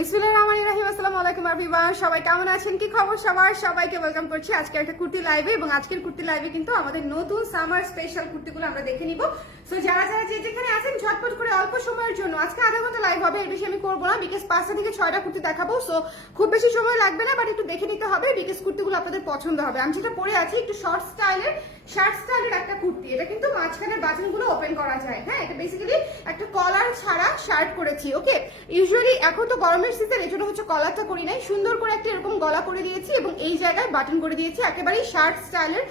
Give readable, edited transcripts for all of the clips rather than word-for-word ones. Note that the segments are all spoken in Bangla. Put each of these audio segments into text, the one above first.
বিসমিল্লাহির রহমানির রহিম। আসসালামু আলাইকুম এভরিওয়ান, সবাই কেমন আছেন, কি খবর সবার? সবাইকে ওয়েলকাম করছি আজকে একটা কুর্তি লাইভে। এবং আজকের কুর্তি লাইভে কিন্তু আমাদের নতুন সামার স্পেশাল কুর্তিগুলো আমরা দেখে নিব। সো যারা যারা যে যেখানে আছেন ঝটপট করে অল্প সময়ের জন্য, আজকে আধা ঘন্টা লাইভ হবে, এর বেশি আমি করবো না, বিকজ 5টা থেকে 6টা কুর্তি দেখাবো। সো খুব বেশি সময় লাগবে না, বাট একটু দেখে নিতে হবে, বিকজ কুর্তিগুলো আপনাদের পছন্দ হবে। আমি যেটা পরে আছি একটু শর্ট স্টাইলের, শার্ট স্টাইলের একটা কুর্তি। এটা কিন্তু মাঝখানের বাটনগুলো ওপেন করা যায়। হ্যাঁ, এটা বেসিক্যালি একটা কলার ছাড়া শার্ট করেছি। ওকে, ইউজুয়ালি এখন তো গরমের সিজন, এই জন্য হচ্ছে কলারটা করি নাই, সুন্দর করে একটা এরকম গলা করে দিয়েছি এবং এই জায়গায় বাটন করে দিয়েছি একেবারেই শার্ট স্টাইলের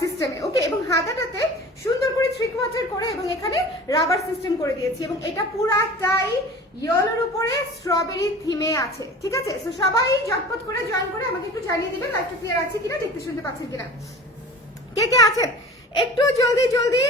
সিস্টেমে। ওকে, এবং হাতাটাতে সুন্দর করে 3/4 করে এবং এখানে রাবার সিস্টেম করে দিয়েছি এবং এটা পুরাটাই ইয়েলোর উপরে স্ট্রবেরি থিমে আছে। ঠিক আছে, সো সবাই ঝটপট করে জয়েন করে আমাকে একটু জানিয়ে দিবেন লাইভটা ক্লিয়ার আছে কিনা, দেখতে শুনতে পাচ্ছেন কিনা, কে কে আছেন একটু জলদি জলদি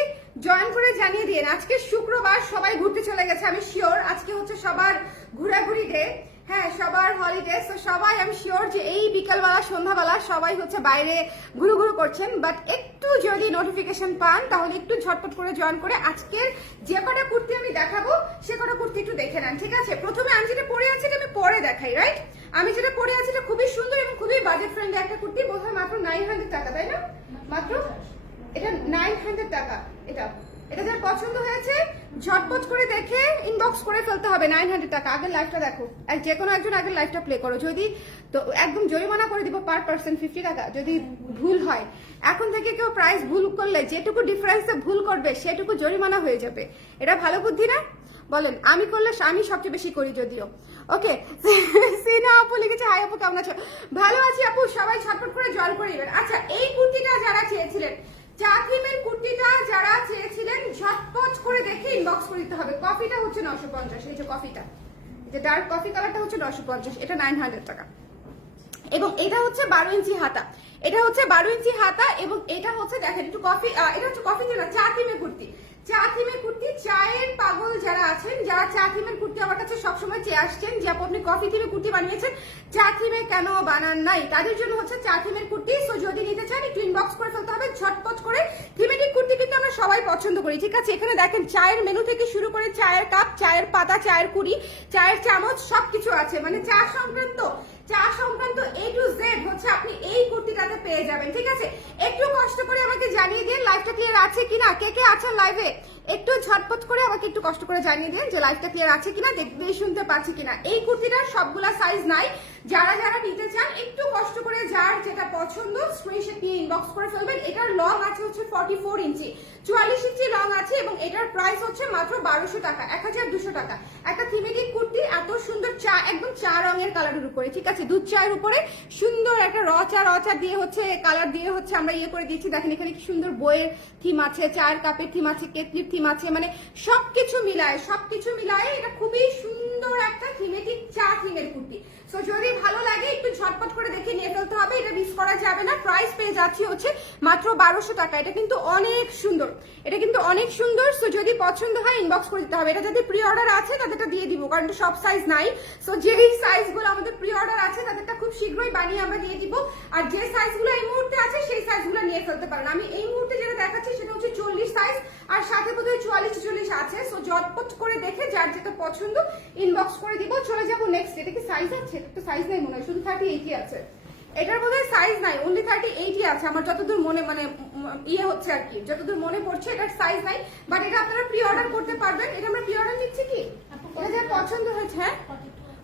জয়েন করে জানিয়ে দিন। আজকে শুক্রবার, সবাই ঘুরতে চলে গেছে, আমি শিওর আজকে হচ্ছে সবার ঘোরাঘুরি ডে। হ্যাঁ, সবার হলিডে। সো সবাই, আমি শিওর যে এই বিকালবেলা সন্ধ্যাবেলা সবাই হচ্ছে বাইরে ঘুরু করছেন। বাট একটু যদি নোটিফিকেশন পান তাহলে একটু ঝটপট করে জয়েন করে আজকের যে কটা কুর্তি আমি দেখাবো সে কটা কুর্তি একটু দেখে নেন। ঠিক আছে, প্রথমে আমি যেটা পরে আছি আমি পরে দেখাই। রাইট, আমি যেটা পরে আছি এটা খুবই সুন্দর এবং খুবই বাজেট ফ্রেন্ডলি একটা কুর্তি। বোধহয় মাত্র 900 টাকা, তাই না? মাত্র এটা 900 টাকা। এটা যার পছন্দ হয়েছে ঝটপট করে দেখে ইনবক্স করে ফেলতে হবে। 900 টাকা। আগের লাইভটা দেখো, যে কোনো একজন আগের লাইভটা প্লে করো, যদি তো একদম জরিমানা করে দিব পার পার্সন 50 টাকা যদি ভুল হয়। এখন থেকে কেউ প্রাইস ভুল করলে যেটুকু ডিফারেন্সে ভুল করবে সেটুকু জরিমানা হয়ে যাবে। এটা ভালো বুদ্ধি না? বলেন। আমি করলে আমি সবচেয়ে বেশি করি যদিও। ওকে, সিনা আপু লিখেছে হাই আপু, কেমন আছো? ভালো আছি আপু, সবাই ঝটপট করে জয়েন করে দিবেন। আচ্ছা, এই কুর্তিটা যারা চেয়েছিলেন, চা থিমের কুর্তিটা যারা চেয়েছিলেন ঝটপট করে দেখে ইনবক্স করে দিতে হবে। কফিটা হচ্ছে 950, এই যে কফিটা, যে ডার্ক কফি কালারটা হচ্ছে 950, এটা 900 টাকা। এবং এটা হচ্ছে 12 ইঞ্চি হাতা, এটা হচ্ছে 12 ইঞ্চি হাতা এবং এটা হচ্ছে দেখেন একটু কফি, এটা হচ্ছে কফি না, চা থিমের কুর্তি। চা থিমের কুর্তি, চায়ের পাগল যারা আছেন, যারা চা থিমের কুর্তি আমার কাছে সবসময় চেয়ে আসছেন যে আপনি কফি থিমের কুর্তি বানিয়েছেন, চা থিমে কেন বানান নাই, তাদের জন্য হচ্ছে চা থিমের কুর্তি। সো যদি নিতে চান একটু ইনবক্স করে ফেলতে হবে ঝটপট করে। থিমেটিক কুর্তি কিন্তু আমরা সবাই পছন্দ করি। ঠিক আছে, এখানে দেখেন চায়ের মেনু থেকে শুরু করে চায়ের কাপ, চায়ের পাতা, চায়ের কুড়ি, চায়ের চামচ সবকিছু আছে। মানে চা সংক্রান্ত A to Z হচ্ছে আপনি এই কুর্তিটাতে পেয়ে যাবেন। ঠিক আছে, একটু কষ্ট করে আমাকে জানিয়ে দিন লাইভটা ক্লিয়ার আছে কিনা, কে কে আছেন লাইভে একটু ঝটপট করে আমাকে একটু কষ্ট করে জানিয়ে দিন যে লাইভটা ক্লিয়ার আছে কিনা, দেখতে শুনতে পাচ্ছি কিনা। এই কুর্তিটার সবগুলা সাইজ নাই, যারা যারা নিতে চান একটু কষ্ট করে যার যেটা পছন্দ স্ক্রিনশট নিয়ে ইনবক্স করে ফেলবেন। এটার লং আছে হচ্ছে 44 ইঞ্চি, 44 ইঞ্চি লং আছে এবং এটার প্রাইস হচ্ছে মাত্র 1200 টাকা, 1200 টাকা। একটা থিমেটিক কুর্তি এত সুন্দর চা, একদম চা রঙের কালারের উপরে। ঠিক আছে, দুধ চায়ের উপরে সুন্দর একটা রচা দিয়ে হচ্ছে কালার দিয়ে হচ্ছে আমরা ইয়ে করে দিয়েছি। দেখেন এখানে কি সুন্দর বইয়ের থিম আছে, চায়ের কাপের থিম আছে, কেটলির থিম আছে, মানে সবকিছু মিলায় এটা খুবই সুন্দর একটা থিমেটিক চা থিমের কুর্তি। সো যদি ভালো লাগে একটু ঝটপট করে দেখে নিয়ে ফেলতে হবে, এটা মিস করা যাবে না। প্রাইস পেয়ে যাচ্ছি হচ্ছে মাত্র 1200 টাকা। এটা কিন্তু অনেক সুন্দর, সো যদি পছন্দ হয় ইনবক্স করে দিতে হবে। এটা যদি প্রি অর্ডার আছে তাদেরটা দিয়ে দিব, কারণ এটা সব সাইজ নাই। সো যেই সাইজগুলো আমাদের প্রি অর্ডার আছে তাদেরটা খুব শীঘ্রই বানিয়ে আমরা দিয়ে দিব, আর যে সাইজগুলো এই মুহূর্তে আছে সেই সাইজগুলো নিয়ে ফেলতে পারেন। আমি এই মুহূর্তে যেটা দেখাচ্ছি সেটা হচ্ছে 40 সাইজ, আর সাথে বোধহয় 44-44 আছে। সো ঝটপট করে দেখে যার যেটা পছন্দ ইনবক্স করে দিব। চলে যাবো নেক্সট। এটা কি সাইজ আছে? এটা তো সাইজ নাই মনে হয়, শুধু 38 আছে। এটার বোধহয় সাইজ নাই, অনলি 38 আছে আমার যতদূর মনে ইয়ে হচ্ছে আর কি, যতদূর মনে পড়ছে এটার সাইজ নাই। বাট এটা আপনারা প্রি অর্ডার করতে পারবেন। এটা আমরা প্রি অর্ডার নিচ্ছি কি, এটা যার পছন্দ হয়েছে। হ্যাঁ,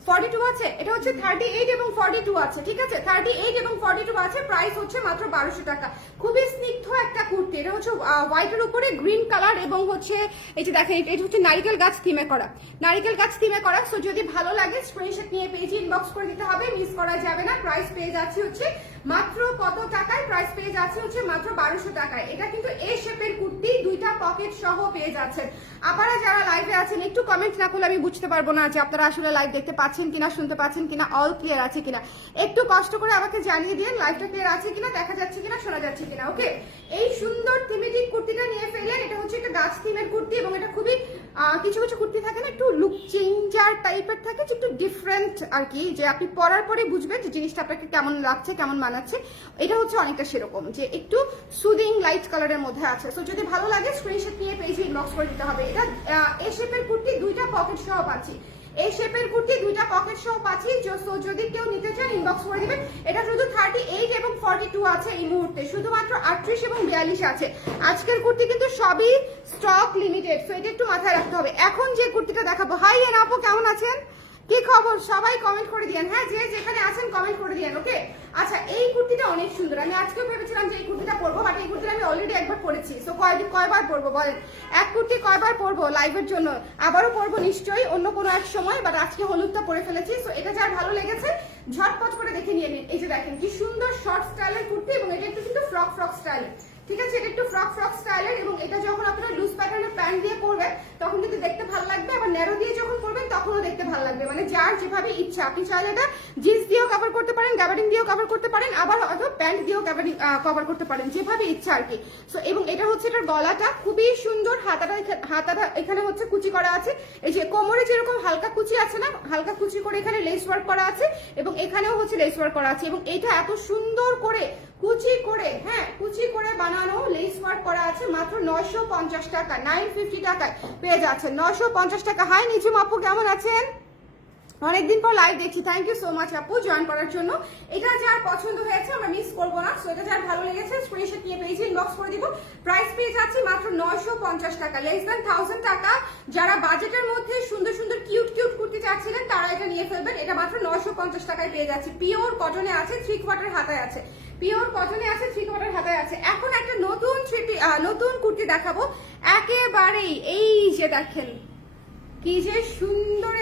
42 আছে, এটা হচ্ছে 38 এবং 42 আছে। ঠিক আছে, 38 এবং 42 আছে। প্রাইস হচ্ছে মাত্র 1200 টাকা। খুবই স্নিগ্ধ একটা কুর্তি। এটা হচ্ছে হোয়াইটের উপরে গ্রিন কালার এবং হচ্ছে এই যে দেখেন এটা হচ্ছে নারিকেল গাছ থিমে করা। সো যদি ভালো লাগে স্ক্রিনশট নিয়ে পেজে ইনবক্স করে দিতে হবে, মিস করা যাবে না। প্রাইস পেয়ে যাচ্ছি হচ্ছে মাত্র কত টাকায়? প্রাইস পেয়ে যাচ্ছে হচ্ছে মাত্র 1200 টাকায়। এটা কিন্তু এ শেপের কুর্তি, দুইটা পকেট সহ পেয়ে যাচ্ছেন। আপনারা যারা লাইভে আছেন একটু কমেন্ট না করলে আমি বুঝতে পারবো না যে আপনারা আসলে লাইভ দেখতে পাচ্ছেন কিনা, শুনতে পাচ্ছেন কিনা, অল ক্লিয়ার আছে কিনা। একটু কষ্ট করে আমাকে জানিয়ে দিন লাইভটা ক্লিয়ার আছে কিনা, দেখা যাচ্ছে কিনা, শোনা যাচ্ছে কিনা। ওকে, এই সুন্দর থিমেটিক কুর্তিটা নিয়ে ফেললেন। এটা হচ্ছে একটা গাছ থিমের কুর্তি এবং এটা খুবই কিছু কিছু কুর্তি থাকে না একটু লুক চেঞ্জার টাইপের থাকে, একটু ডিফারেন্ট আর কি, যে আপনি পরার পরে বুঝবেন যে জিনিসটা আপনাকে কেমন লাগছে, কেমন মানাচ্ছে। এটা হচ্ছে অনেকটা সেরকম, যে একটু সুদিং লাইট কালারের মধ্যে আছে। সো যদি ভালো লাগে স্ক্রিনশট নিয়ে পেজে ইনবক্স করে দিতে হবে। এটা এ শেপের কুর্তি, দুইটা পকেট সহ পাচ্ছি। এই শেপের কুর্তি দুইটা পকেট সহ পাচ্ছি। যদি কেউ নিতে চান ইনবক্স করে দিবেন। এটা শুধু 38 এবং 42 আছে এই মুহূর্তে, শুধুমাত্র 38 এবং 42 আছে। আজকের কুর্তি কিন্তু সবই স্টক লিমিটেড, সো এটা একটু মাথায় রাখতে হবে। এখন যে কুর্তিটা দেখাবো, হাই এন আপু কেমন আছেন, কি খবর, সবাই কমেন্ট করে দিয়েন। হ্যাঁ, যে যেখানে আছেন কমেন্ট করে দিয়েন। ওকে, আচ্ছা এই কুর্তিটা অনেক সুন্দর। আমি আজকেও ভেবেছিলাম যে এই কুর্তিটা পরবো, বাট এই কুর্তিটা আমি অলরেডি একবার পরেছি। সো কয়বার পরবো বলেন, এক কুর্তি কয়বার পরবো লাইভের জন্য? আবারও পরবো নিশ্চয়ই অন্য কোনো এক সময়, বাট আজকে হলুদটা পরে ফেলেছি। সো এটা যার ভালো লেগেছে ঝটপট করে দেখে নিয়ে নিন। এই যে দেখেন কি সুন্দর শর্ট স্টাইলের কুর্তি, এবং এটা একটু কিন্তু ফ্রক স্টাইল, ঠিক আছে? এটা একটু ফ্রক স্টাইলের, এবং এটা যখন আপনারা লুজ প্যাটার্নের প্যান্ট দিয়ে পরবেন তখন কিন্তু দেখতে ভালো লাগবে, আবার ন্যারো দিয়ে যখন পরবেন তখনও দেখতে ভালো লাগবে। মানে যার যেভাবে ইচ্ছা, আপনি চাইলে এটা জিন্স দিয়েও কভার করতে পারেন, গ্যাবার্ডিং দিয়েও কভার করতে পারেন, আবার হয়তো প্যান্ট দিয়েও কভার করতে পারেন, যেভাবে ইচ্ছা আর কি। সো এবং এটা হচ্ছে এটার গলাটা খুবই সুন্দর, হাতাটা এখানে হচ্ছে কুচি করা আছে। এই যে কোমরে যেরকম হালকা কুচি আছে না, হালকা কুচি করে এখানে লেস ওয়ার্ক করা আছে, এবং এখানেও হচ্ছে লেস ওয়ার্ক করা আছে, এবং এটা এত সুন্দর করে কুচি করে, হ্যাঁ কুচি করে বানানো লেস ওয়ার্ক করা আছে। মাত্র 950 টাকা, 950 টাকায় পেয়ে যাচ্ছেন, 950 টাকা। হাই নিঝুম আপু কেমন আছেন, অনেকদিন পর লাইভ দেখছি, থ্যাংক ইউ সো মাচ আপু জয়েন করার জন্য। এটা যার পছন্দ হয়েছে আমরা মিস করবো না। সো এটা যার ভালো লেগেছে স্ক্রিনশট নিয়ে পেজে ইনবক্স করে দিব। প্রাইস পেয়ে যাচ্ছি মাত্র 950 টাকা, লেস দ্যান 1000 টাকা। যারা বাজেটের মধ্যে সুন্দর সুন্দর কিউট কুর্তি চাচ্ছিলেন তারা এটা নিয়ে ফেলবেন। এটা মাত্র 950 টাকায় পেয়ে যাচ্ছি। পিওর কটনে আছে, 3/4 হাতায় আছে, পিওর কটনে আছে, 3/4 হাতায় আছে। এখন একটা নতুন কুর্তি দেখাবো একেবারেই। এই যে দেখেন কি যে সুন্দর,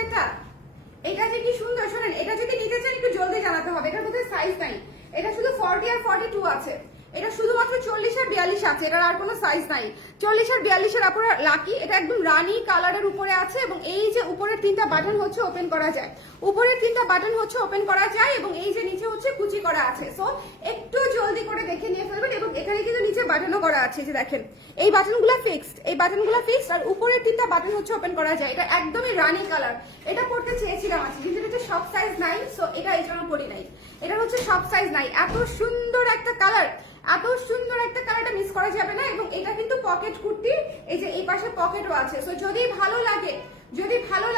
এটা যে কি সুন্দর। শোনেন, এটা যদি নিতে চান একটু জলদি জানাতে হবে, এটার মধ্যে সাইজ নাই। এটা শুধু 40 আর 42 আছে, এটা শুধুমাত্র 40 আর 42 আছে, এটার আর কোনো সাইজ নাই। 40 আর 42 এর আপনারা লাকি। এটা একদম রানী কালারের উপরে আছে, এবং এই যে উপরের 3টা বাটন হচ্ছে ওপেন করা যায়, উপরের 3টা বাটন হচ্ছে ওপেন করা যায়, এবং এই যে নিচে হচ্ছে কুচি করা আছে। সো একটু জলদি করে দেখে নিয়ে ফেলবেন। এবং এখানে কিন্তু নিচে বাটনও করা আছে, যে দেখেন এই বাটনগুলো ফিক্সড, এই বাটনগুলো ফিক্সড, আর উপরের 3টা বাটন হচ্ছে ওপেন করা যায়। এটা একদমই রানী কালার। এটা পড়তে চেয়েছিলাম আজকে, কিন্তু এটা সব সাইজ নাই, সো এটা এই জন্য পরি নাই। এটা হচ্ছে সব সাইজ নাই। এত সুন্দর একটা কালার, এত সুন্দর একটা কালারটা মিস করা যাবে না। এবং এটা কিন্তু পকেট কুর্তি, এই যে এই পাশে পকেটও আছে। সো যদি ভালো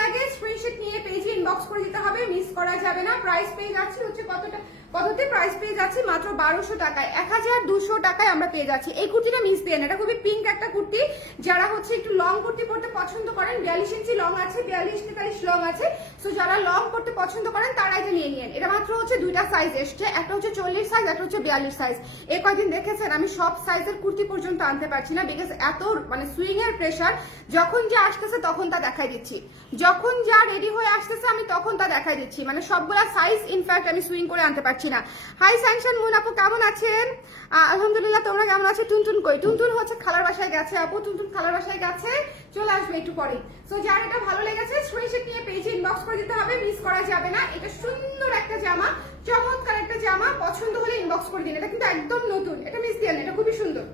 লাগে স্ক্রিনশট নিয়ে পেজে ইনবক্স করে দিতে হবে, মিস করা যাবে না। প্রাইস পেয়ে যাচ্ছি হচ্ছে কততে প্রাইস পেয়ে যাচ্ছি মাত্র 1200 টাকায়, 1200 টাকায় আমরা পেয়ে যাচ্ছি। এই কুর্তিটা মিস দিয়ে না, এটা খুবই পিঙ্ক একটা কুর্তি। যারা হচ্ছে একটু লং কুর্তি পরতে পছন্দ করেন, 42 ইঞ্চি লং আছে, 42-43 লং আছে। সো যারা লং পরতে পছন্দ করেন তারা এটা নিয়ে নিন। এটা মাত্র হচ্ছে দুইটা সাইজ এসছে, একটা হচ্ছে 40 সাইজ, একটা হচ্ছে 42 সাইজ। এই কয়েকদিন দেখেছেন আমি সব সাইজের কুর্তি পর্যন্ত আনতে পারছি না, বিকজ এত মানে সুইং এর প্রেশার। যখন যা আসতেছে তখন তা দেখাই দিচ্ছি, যখন যা রেডি হয়ে আসতেছে আমি তখন তা দেখাই দিচ্ছি, মানে সবগুলা সাইজ ইনফ্যাক্ট আমি সুইং করে আনতে পারছি না। হাই স্যাংশন মুন আপু কেমন আছেন? আলহামদুলিল্লাহ, তোমরা কেমন আছো? টুনটুন কই? টুনটুন হচ্ছে খালার বাসায় গেছে আপু, টুনটুন খালার বাসায় গেছে, চলে আসবে একটু পরে। সো যার এটা ভালো লেগেছে স্ক্রিনশট নিয়ে পেজে ইনবক্স করে দিতে হবে, মিস করা যাবে না। এটা সুন্দর একটা জামা, চমৎকার একটা জামা, পছন্দ হলে ইনবক্স করে দিন। এটা কিন্তু একদম নতুন, এটা মিস দিয়ে না, এটা খুবই সুন্দর,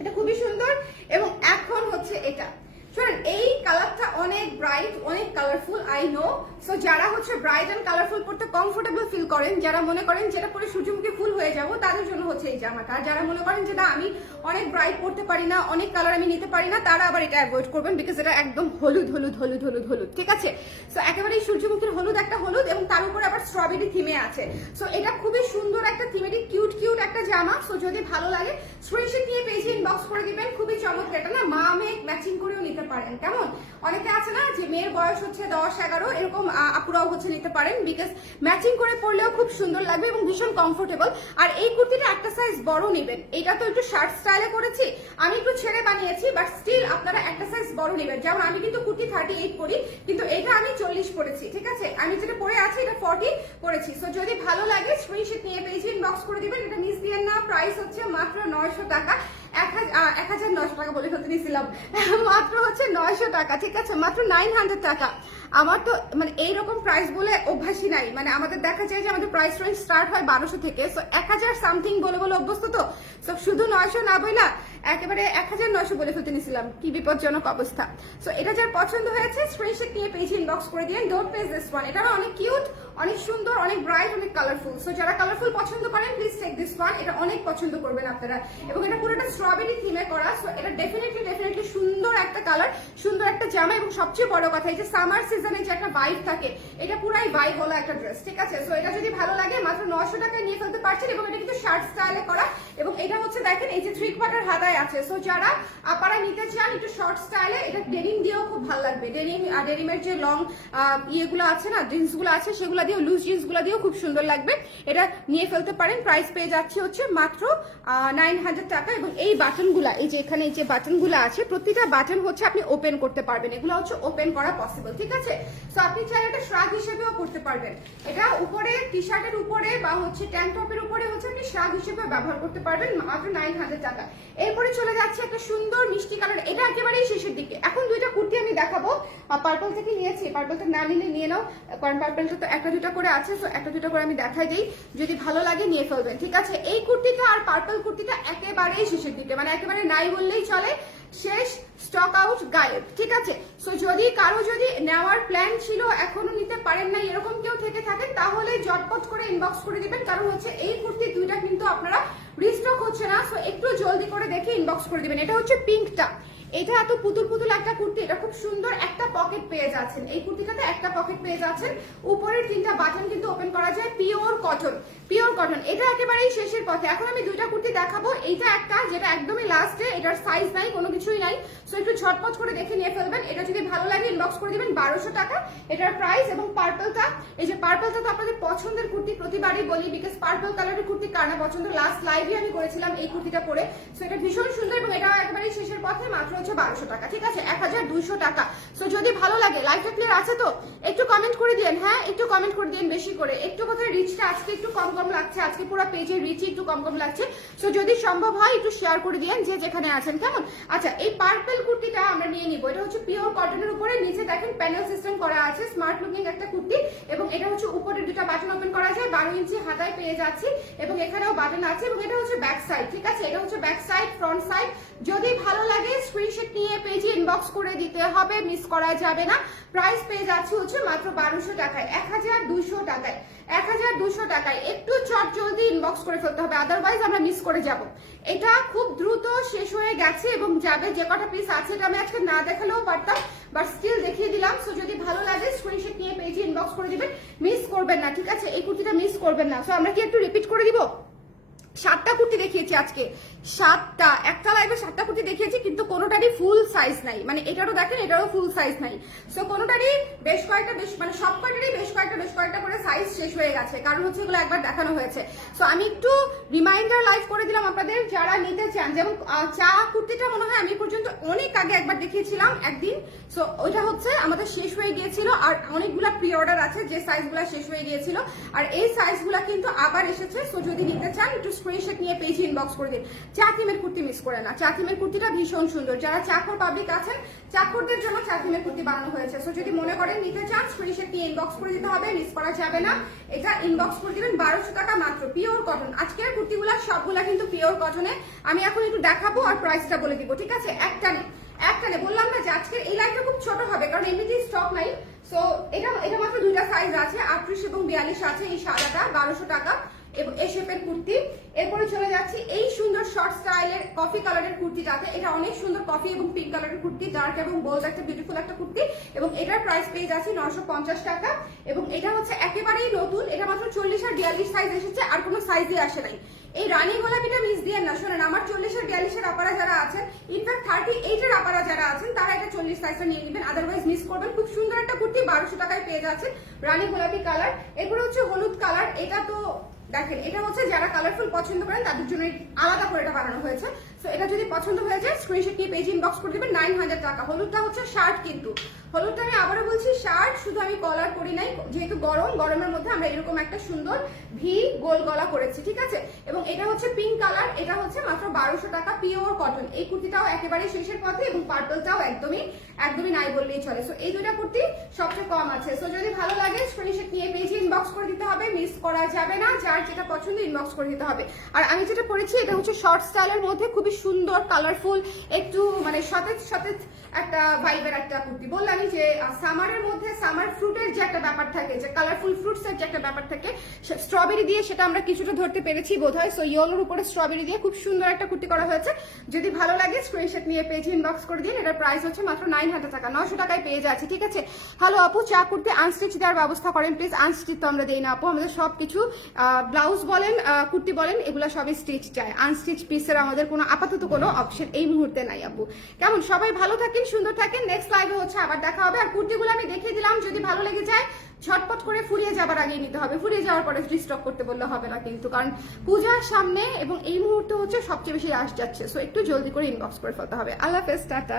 এটা খুবই সুন্দর। এবং এখন হচ্ছে এটা শোনেন, এই কালারটা অনেক ব্রাইট, অনেক কালারফুল, আই নো। সো যারা হচ্ছে ব্রাইট এন্ড কালারফুল পড়তে কমফোর্টেবল ফিল করেন, যারা মনে করেন যেটা পরে সূর্যমুখী ফুল হয়ে যাবো, তাদের জন্য হচ্ছে এই জামাটা। আর যারা মনে করেন যে না আমি অনেক ব্রাইট পড়তে পারি না, অনেক কালার আমি নিতে পারি না, তারা আবার এটা অ্যাভয়েড করবেন, বিকজ এটা একদম হলুদ হলুদ হলুদ হলুদ হলুদ, ঠিক আছে? সো একেবারে সূর্যমুখীর হলুদ, একটা হলুদ, এবং তার উপরে আবার স্ট্রবেরি থিমে আছে। সো এটা খুবই সুন্দর একটা থিমেটিক কিউট একটা জামা। সো যদি ভালো লাগে স্ক্রিনশট নিয়ে পেজে ইনবক্স করে দিবেন। খুবই চমৎকার, এটা না মা মেয়ে ম্যাচিং করেও নিতে পারেন। কেমন, অনেকে আছে না যে মেয়ের বয়স হচ্ছে 10-11, এরকম আপুরাও হচ্ছে নিতে পারেন, বিকজ ম্যাচিং করে পরলেও খুব সুন্দর লাগবে এবং ভীষণ কমফোর্টেবল। আর এই কুর্তিটা একটা সাইজ বড় নেবেন। এটা তো একটু শার্ট স্টাইলে করেছি, আমি একটু ছেড়ে বানিয়েছি, বাট স্টিল আপনারা একটা সাইজ বড় নেবেন। যেমন আমি কিন্তু কুর্তি 38 পরি, কিন্তু এটা আমি 40 পরেছি, ঠিক আছে? আমি যেটা পরে আছি এটা 40 পরেছি। সো যদি ভালো লাগে স্ক্রিনশট নিয়ে পেজে ইনবক্স করে দিবেন, এটা মিস দিয়েন না। প্রাইস হচ্ছে মাত্র 900 টাকা, 1900 টাকা বলে ফেলতে নিয়েছিলাম, মাত্র হচ্ছে 900 টাকা, ঠিক আছে? মাত্র 900 টাকা। আমার তো মানে এইরকম প্রাইস বলে অভ্যাসই নাই, মানে আমাদের দেখা যায় যে আমাদের প্রাইস রেঞ্জ স্টার্ট হয় 1200 থেকে। সো 1000 সামথিং বলে অভ্যস্ত, তো সব শুধু 900 না বইলা একেবারে 1900 বলে ফেলতে নিয়েছিলাম, কি বিপজ্জনক অবস্থা। সো এটা যার পছন্দ হয়েছে স্ক্রিনশট নিয়ে পেজে ইনবক্স করে দিন। ডোন্ট মিস দিস ওয়ান, এটা অনেক কিউট, অনেক সুন্দর, অনেক ব্রাইট, অনেক কালারফুল। সো যারা কালারফুল পছন্দ করেন প্লিজ টেক দিস ওয়ান, এটা অনেক পছন্দ করবেন আপনারা। এবং এটা পুরোটা স্ট্রবেরি থিমে করা, সো এটা ডেফিনেটলি সুন্দর একটা কালার, সুন্দর একটা জামা। এবং সবচেয়ে বড় কথা, এই যে সামার সিজনে যে একটা ভাইব থাকে, এটা পুরাই ভাইব হলো একটা ড্রেস, ঠিক আছে? সো এটা যদি ভালো লাগে মাত্র 900 টাকায় নিয়ে ফেলতে পারছেন। এবং এটা কিন্তু শার্ট স্টাইলে করা, এবং এটা হচ্ছে দেখেন এই যে 3/4 হাতায় আছে। সো যারা আপনারা নিতে চান একটু শর্ট স্টাইলে, এটা ডেনিম দিয়েও খুব ভালো লাগবে। ডেনিমের যে লং ইয়েগুলো আছে না, জিন্স গুলো আছে, সেগুলো দিয়েও, লুজ জিন্স গুলো দিয়েও খুব সুন্দর লাগবে। এটা নিয়ে ফেলতে পারেন। প্রাইস পেয়ে যাচ্ছে হচ্ছে মাত্র 900 টাকা। এবং এই বাটনগুলা, এই যে এখানে যে বাটনগুলো আছে, প্রতিটা বাটন হচ্ছে আপনি ওপেন করতে পারবেন। এগুলো হচ্ছে ওপেন করা পসিবল, ঠিক আছে? সো আপনি চাইলে এটা শ্রাগ হিসেবেও করতে পারবেন। এটা উপরে টি শার্টের উপরে বা হচ্ছে ট্যাঙ্ক টপের উপরে হচ্ছে আপনি শ্রাগ হিসেবে ব্যবহার করতে পারবেন, মাত্র 900 টাকা। এরপরে চলে যাচ্ছে একটা সুন্দর মিষ্টি কালার, এটা একেবারেই শেষের দিকে। এখন দুইটা কুর্তি আমি দেখাবো, পার্পল থেকে নিয়েছি। পার্পলটা না নিলে নিয়ে নাও, কারণ পার্পলটা তো একটা দুটা করে আছে। সো একটা দুটা করে আমি দেখাই দিই, যদি ভালো লাগে নিয়ে ফেলবেন, ঠিক আছে? এই কুর্তিটা আর পার্পল কুর্তিটা একেবারেই শেষের দিকে, মানে একেবারে নাই বললেই চলে, শেষ, স্টক আউট, গায়েব, ঠিক আছে? সো যদি কারো যদি নেওয়ার প্ল্যান ছিল এখনো নিতে পারেন না, এরকম কেউ থেকে থাকেন, তাহলে জটপট করে ইনবক্স করে দিবেন। কারণ হচ্ছে এই কুর্তি দুইটা কিন্তু আপনারা রিস্টক হচ্ছে না, সো একটু জলদি করে দেখে ইনবক্স করে দিবেন। এটা হচ্ছে পিঙ্কটা, এটা এত পুতুল পুতুল একটা কুর্তি, এটা খুব সুন্দর। একটা পকেট পেয়ে যাচ্ছেন এই কুর্তিটাতে, একটা পকেট পেয়ে যাচ্ছেন। উপরের 3টা বাটন কিন্তু ওপেন করা যায়, পিওর কটন, পিওর কটন। এটা একেবারেই শেষের পথে। এখন আমি দুইটা কুর্তি দেখাবো। এইটা একটা, যেটা একদমই লাস্টে, এটার সাইজ নাই, কোনো কিছুই নাই। সো একটু ঝটপট করে দেখে নিয়ে ফেলবেন। এটা যদি ভালো লাগে ইনবক্স করে দিবেন, 1200 টাকা এটার প্রাইস। এবং পার্পলটা, এই যে পার্পলটা তো আপনাদের পছন্দের কুর্তি, প্রতিবারই বলি, বিকজ পার্পল কালারের কুর্তি কার না পছন্দ। লাস্ট লাইভে আমি করেছিলাম এই কুর্তিটা পরে। সো এটা ভীষণ সুন্দর, এবং এটা একেবারেই শেষের পথে, মাত্র হচ্ছে 1200 টাকা, ঠিক আছে? 1200 টাকা। সো যদি ভালো লাগে, লাইভটা ক্লিয়ার আছে তো? একটু কমেন্ট করে দিন, হ্যাঁ একটু কমেন্ট করে দিন বেশি করে। একটু কোথায় রিচটা আজকে একটু কম কম লাগছে, আজকে পুরো পেজের রিচই একটু কম কম লাগছে। সো যদি সম্ভব হয় একটু শেয়ার করে দিন যে যেখানে আছেন, কেমন? আচ্ছা, এই পার্পল কুর্তিটা আমরা নিয়ে নিব। এটা হচ্ছে পিওর কটনের উপরে, নিচে দেখেন প্যানেল সিস্টেম করা আছে, স্মার্ট লুকিং একটা কুর্তি। এবং এটা হচ্ছে উপরে দুটো বাটন ওপেন করা যায়, 12 ইঞ্চি হাতায় পেয়ে যাচ্ছি। এবং এখানেও বাটন আছে। এবং এটা হচ্ছে ব্যাক সাইড, ঠিক আছে? এটা হচ্ছে ব্যাক সাইড, ফ্রন্ট সাইড। যদি ভালো লাগে স্ক্রিনশট নিয়ে পেজে ইনবক্স করে দিতে হবে, মিস করা যাবে না। প্রাইস পেয়ে যাচ্ছি হচ্ছে মাত্র 1200 টাকায়, 1200 টাকায়, 1200 টাকায়। একটু চট জলদি ইনবক্স করে ফেলতে হবে, আদারওয়াইজ আমরা মিস করে যাব। এটা খুব দ্রুত শেষ হয়ে গেছে এবং যাবে। যে কটা পিস আছে এটা আমি আজকে না দেখালেও পারতাম, বাট স্টিল দেখিয়ে দিলাম। সো যদি ভালো লাগে স্ক্রিনশট নিয়ে পেজে ইনবক্স করে দিবেন, মিস করবেন না, ঠিক আছে? এই কুর্তিটা মিস করবেন না। সো আমরা কি একটু রিপিট করে দিব? 7টা কুর্তি দেখিয়েছি আজকে, 7টা, একটা লাইভে 7টা কুর্তি দেখিয়েছি, কিন্তু কোনোটারই ফুল সাইজ নাই। মানে এটারও দেখেন, এটারও ফুল সাইজ নাই। সো কোনোটারই বেশ কয়েকটা, মানে সব কয়টারই বেশ কয়েকটা করে সাইজ শেষ হয়ে গেছে, কারণ হচ্ছে এগুলো একবার দেখানো হয়েছে। সো আমি একটু রিমাইন্ডার লাইভ করে দিলাম আপনাদের যারা নিতে চান। যেমন চা কুর্তিটা মনে হয় আমি পর্যন্ত অনেক আগে একবার দেখিয়েছিলাম একদিন। সো ওইটা হচ্ছে আমাদের শেষ হয়ে গিয়েছিল, আর অনেকগুলা প্রি অর্ডার আছে যে সাইজগুলো শেষ হয়ে গিয়েছিল, আর এই সাইজগুলো কিন্তু আবার এসেছে। সো যদি নিতে চান একটু স্ক্রিনশট নিয়ে পেজে ইনবক্স করে দিন। চা থিমের কুর্তি মিস করে না, চা থিমের কুর্তিটা ভীষণ সুন্দর। যারা চাকর পাবলিক আছেন, চাকরদের জন্য চা থিমের কুর্তি বানানো হয়েছে। সো যদি মনে করেন নিতে চান স্ক্রিনশট নিয়ে ইনবক্স করে দিতে হবে, মিস করা যাবে না। এটা ইনবক্স করে দিবেন, 1200 টাকা মাত্র, পিওর কটন। আজকের কুর্তিগুলা সবগুলা কিন্তু পিওর কটনে। আমি এখন একটু দেখাবো আর প্রাইসটা বলে দিব, ঠিক আছে? একটানে বললাম না যে আজকের এই লাইভটা খুব ছোট হবে, কারণ এমনিতেই স্টক নাই। সো এটা মাত্র দুইটা সাইজ আছে, 38 এবং 42 আছে। এই সাদাটা 1200 টাকা এবং এই শেপের কুর্তি। এরপরে চলে যাচ্ছি এই সুন্দর শর্ট স্টাইলের কফি কালারের কুর্তিটাতে। এটা অনেক সুন্দর কফি এবং পিঙ্ক কালারের কুর্তি, ডার্ক এবং বোল্ড একটা বিউটিফুল একটা কুর্তি। এবং এটার প্রাইস পেয়ে যাচ্ছি 950 টাকা। এবং এটা হচ্ছে একেবারেই নতুন, এটা মাত্র 40 আর 42 সাইজ এসেছে, আর কোনো সাইজই আসে নাই। এই রানী গোলাপিটা মিস দিয়ে না, শোনেন, আমার 40 আর 42 আপারা যারা আছেন, ইনফ্যাক্ট 38 এর আপারা যারা আছেন, তারা এটা 40 সাইজটা নিয়ে নেবেন, আদারওয়াইজ মিস করবেন। খুব সুন্দর একটা কুর্তি, 1200 টাকায় পেয়ে যাচ্ছেন, রানী গোলাপি কালার। এরপরে হচ্ছে হলুদ কালার। এটা তো দেখেন, এটা হচ্ছে যারা কালারফুল পছন্দ করেন তাদের জন্য আলাদা করে এটা বানানো হয়েছে। সো এটা যদি পছন্দ হয়ে যায় স্ক্রিনশট নিয়ে পেজ ইনবক্স করে দিবেন, 900 টাকা। হলুদটা হচ্ছে শার্ট, কিন্তু হলুদটা আমি আবারও বলছি শার্ট, শুধু আমি কলার করি নাই, যেহেতু গরমের মধ্যে আমরা এরকম একটা সুন্দর ভি গোল গলা করেছি, ঠিক আছে? এবং এটা হচ্ছে পিঙ্ক কালার, এটা হচ্ছে মাত্র 1200 টাকা, পিওর কটন। এই কুর্তিটাও একেবারে শেষের পথে, এবং পার্পলটাও একদমই নাই বললেই চলে। সো এই দুটা কুর্তি সবচেয়ে কম আছে। সো যদি ভালো লাগে স্ক্রিনশট নিয়ে পেজে ইনবক্স করে দিতে হবে, মিস করা যাবে না। যার যেটা পছন্দ ইনবক্স করে দিতে হবে। আর আমি যেটা পরেছি এটা হচ্ছে শর্ট স্টাইলের মধ্যে, খুবই সুন্দর কালারফুল, একটু মানে সতেজ একটা ভাইবের একটা কুর্তি। বললামই যে সামারের মধ্যে সামার ফ্রুটের যে একটা ব্যাপার থাকে, যে কালারফুল ফ্রুটস এর যে একটা ব্যাপার থাকে, স্ট্রবেরি দিয়ে সেটা আমরা কিছুটা ধরতে পেরেছি বোধহয়। সো সো ইয়েলোর উপরে স্ট্রবেরি দিয়ে খুব সুন্দর একটা কুর্তি করা হয়েছে। যদি ভালো লাগে স্ক্রিনশট নিয়ে পেজে ইনবক্স করে দিন। এটার প্রাইস হচ্ছে মাত্র 900 টাকা, 900 টাকায় পেয়ে যাচ্ছে, ঠিক আছে। হ্যালো আপু, চা কুর্তি আনস্টিচ দেওয়ার ব্যবস্থা করেন প্লিজ। আনস্টিচ তো আমরা দেই না আপু, আমাদের সব কিছু ব্লাউজ বলেন কুর্তি বলেন এগুলো সবই স্টিচ চায়। আনস্টিচ পিসের আমাদের কোনো আপাতত কোনো অপশন এই মুহূর্তে নাই আপু। কেমন সবাই ভালো থাকেন, সুন্দর থাকেন। নেক্সট লাইভে হচ্ছে আবার দেখা হবে। আর কুর্তিগুলো আমি দেখিয়ে দিলাম, যদি ভালো লেগে যায় ঝটপট করে ফুরিয়ে যাবার আগে নিতে হবে, ফুরিয়ে যাওয়ার পরে রিস্টক করতে বললে হবে না কিন্তু, কারণ পূজার সামনে এবং এই মুহূর্তে হচ্ছে সবচেয়ে বেশি রাশ যাচ্ছে। সো একটু জলদি করে ইনবক্স করে ফেলতে হবে। আল্লাহ হাফেজ, টাটা।